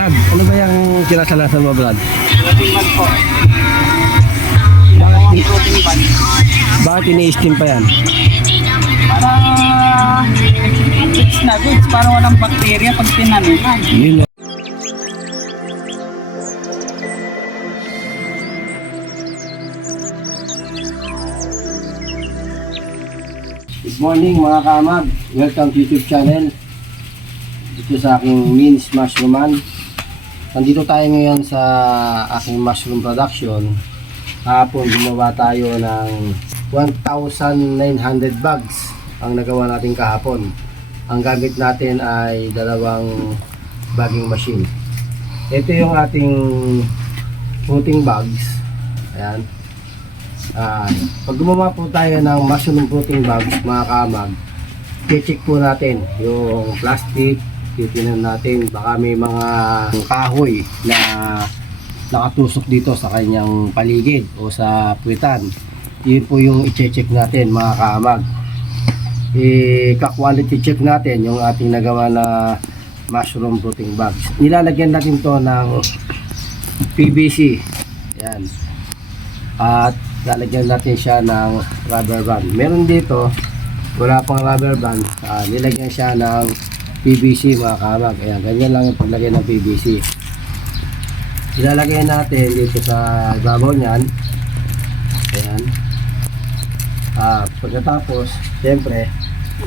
Brad, ano ba yung kinasalasan mo, Brad? Protein po. Bakit, protein ini-steam pa yan? Para goods na goods. Para walang bakterya pag tinanunan. Yun Good morning mga kamag. Welcome to YouTube channel. Dito sa aking Means Mushroom Nandito tayo ngayon sa aking mushroom production. Kahapon gumawa tayo ng 1,900 bags ang nagawa natin kahapon. Ang gamit natin ay dalawang bagging machine. Ito yung ating fruiting bags. Ayan. Ah, pag gumawa po tayo ng mushroom fruiting bags, mga kamag, check po natin yung plastic, titinan natin, baka may mga kahoy na nakatusok dito sa kanyang paligid o sa puwitan. Yun po yung i-check natin mga kaamag. I-quality check natin yung ating nagawa na mushroom fruiting bags. Nilalagyan natin to ng PVC. Yan. At lalagyan natin siya ng rubber band. Meron dito, wala pang rubber band. Ah, nilagyan siya ng PVC mga kamag. Ayan, ganyan lang yung paglagay ng PVC. Ilalagay natin dito sa ibabaw niyan. Ayan. Ah, pagkatapos, siyempre,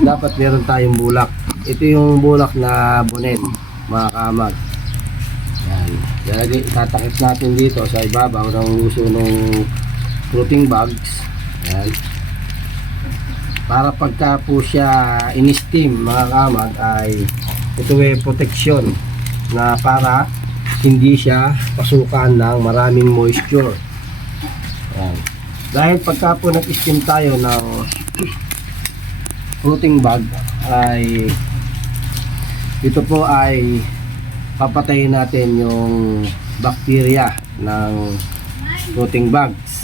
dapat meron tayong bulak. Ito yung bulak na bonet, mga kamag. Yan. Lalagay, tatakip natin dito sa ibabaw ng uso ng fruiting bags. Yan. Para pagka po siya in-steam, mga kamag, ay ito ay protection na para hindi siya pasukan ng maraming moisture. Yan. Dahil pagka po nag-steam tayo ng fruiting bag ay ito po ay papatayin natin yung bacteria ng fruiting bags.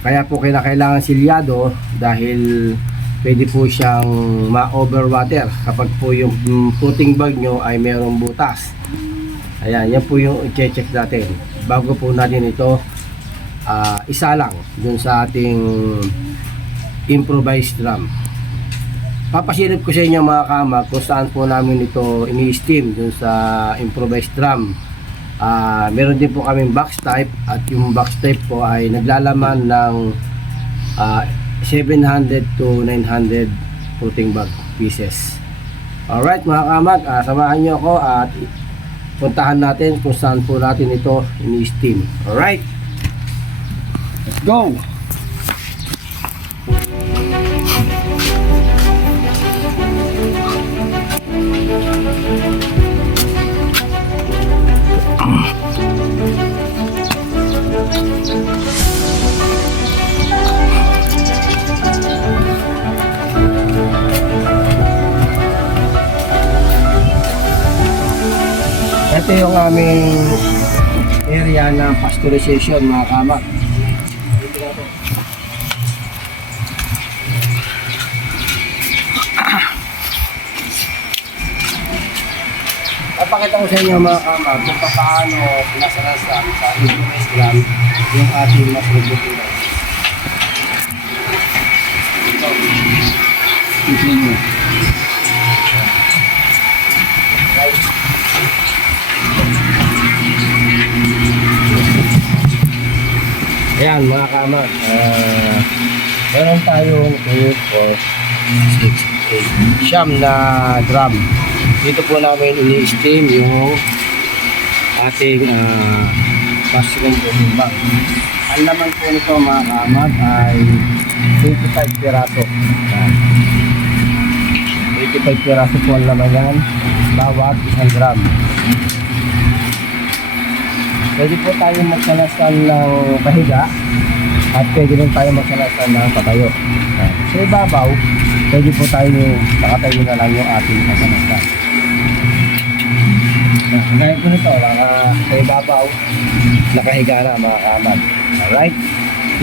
Kaya po kailangan silyado dahil pwede po siyang ma-overwater kapag po yung fruiting bag nyo ay mayroong butas. Ayan, yan po yung i-check natin. Bago po natin ito ah, isa lang dun sa ating improvised drum. Papasilip ko sa inyo mga kamag kung saan po namin ito ini-steam dun sa improvised drum. Ah, meron din po kaming box type at yung box type po ay naglalaman ng ah, 700 to 900 fruiting bag pieces. Alright mga kamag, ah, samahan nyo ako at puntahan natin kung saan po natin ito ini-steam. Alright? Let's go! Ito yung aming area ng pasteurization mga kamak. Ko sa inyo mga kamak kung paano pinasarasan sa Instagram yung ating mabuting guys. Ito. Ito nyo. Ayan mga kamag, uh, meron tayong 2, 4, 6, 8, siyam na drum. Dito po namin ini-steam yung ating uh, mushroom bag. Ang laman po nito mga kamag ay 25 piraso. Ayan. 85 piraso po ang laman yan, bawat isang gram. Pwede po tayo magsalasan ng pahiga at pwede rin tayo magsalasan ng patayo. Sa ibabaw, pwede po tayo nakatayo na lang yung ating sasalasan. Gaya po nito, naka, sa ibabaw, nakahiga na mga kamad. Alright?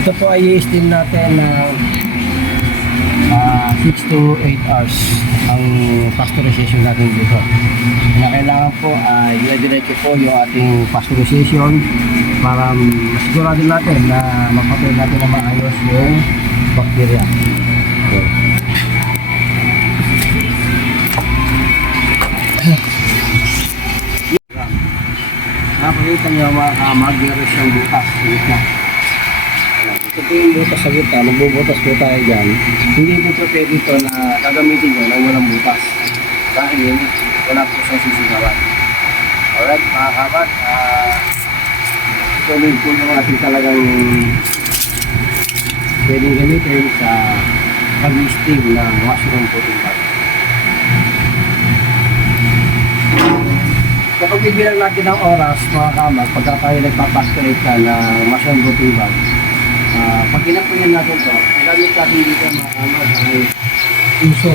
Ito po ay i-steam natin ng ah 6 to 8 hours ang pasteurization natin dito. Na kailangan po ay dire-diretso po yung ating pasteurization para masigurado natin na mapatay natin na maayos yung bacteria. Nakakita niyo mga kamag, meron siyang butas sa gitna. Ito po yung butas sa gitna, magbubutas po tayo dyan. Hindi po po pwede ito na gagamitin nyo nang walang butas. Dahil wala po siyang sisigawan. Alright, mga kamag, ah, ito rin po yung ating talagang pwedeng gamitin sa pag-steam ng mushroom puting bag. Kapag bibilang natin ng oras, mga kamag, pagka tayo nagpapasturate ka na mushroom puting bag, ah pag kinapunin natin to, ang gamit natin dito mga kamag ay puso.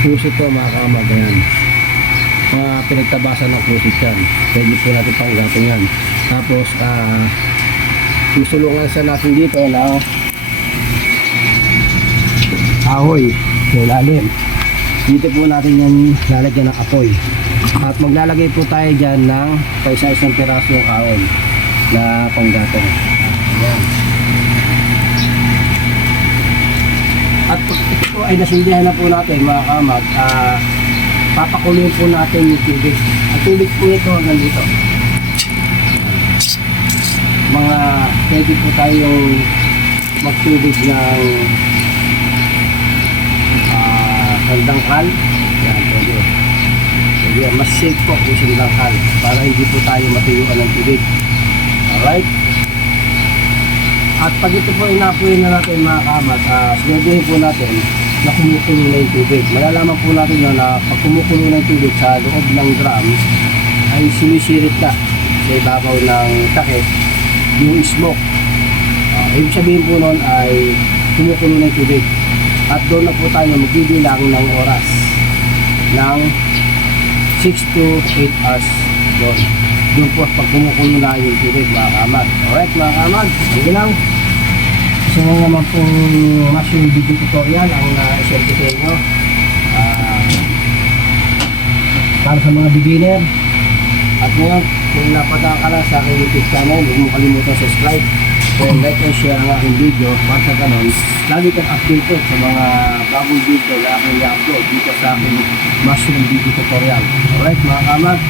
Puso to mga kamag, ayan. Mga pinagtabasan ng puso yan. Pwede po natin panggatin yan. Tapos, ah, susulungan sa natin dito na ahoy sa ilalim. Dito po natin yan lalagyan ng apoy. At maglalagay po tayo dyan ng paisa-isang piraso ng kahoy na panggatong. Ayan. At ito po ay nasindihan na po natin mga kamag, ah, papakuloyin po natin yung tubig. Ang tubig po ito hanggang. Mga pwede po tayong magtubig ng ah, sandangkal. Mas safe po kung sandangkal para hindi po tayo matuyuan ng tubig. Alright? At pag ito po inapuin na natin mga kamat, uh, siguraduhin po natin na kumukulo na yung tubig. Malalaman po natin na pag kumukulo na yung tubig sa loob ng drum, ay sumisirit na sa ibabaw ng takip yung smoke. Uh, ibig sabihin po nun ay kumukulo na yung tubig. At doon na po tayo magbibilang ng oras ng 6 to 8 hours doon. Doon po pag kumukulo na yung tubig mga kamag. Alright mga kamag, hindi lang. Kasi nga naman pong mushroom video tutorial ang na-share ko sa inyo. Ah, para sa mga beginner. At ngayon, kung napadaan ka sa aking YouTube channel, huwag mo kalimutan subscribe. Then like and share ang aking video. Para sa ganon, lagi kang updated sa mga bagong video na aking i-upload dito sa aking mushroom video tutorial. Alright mga kamag,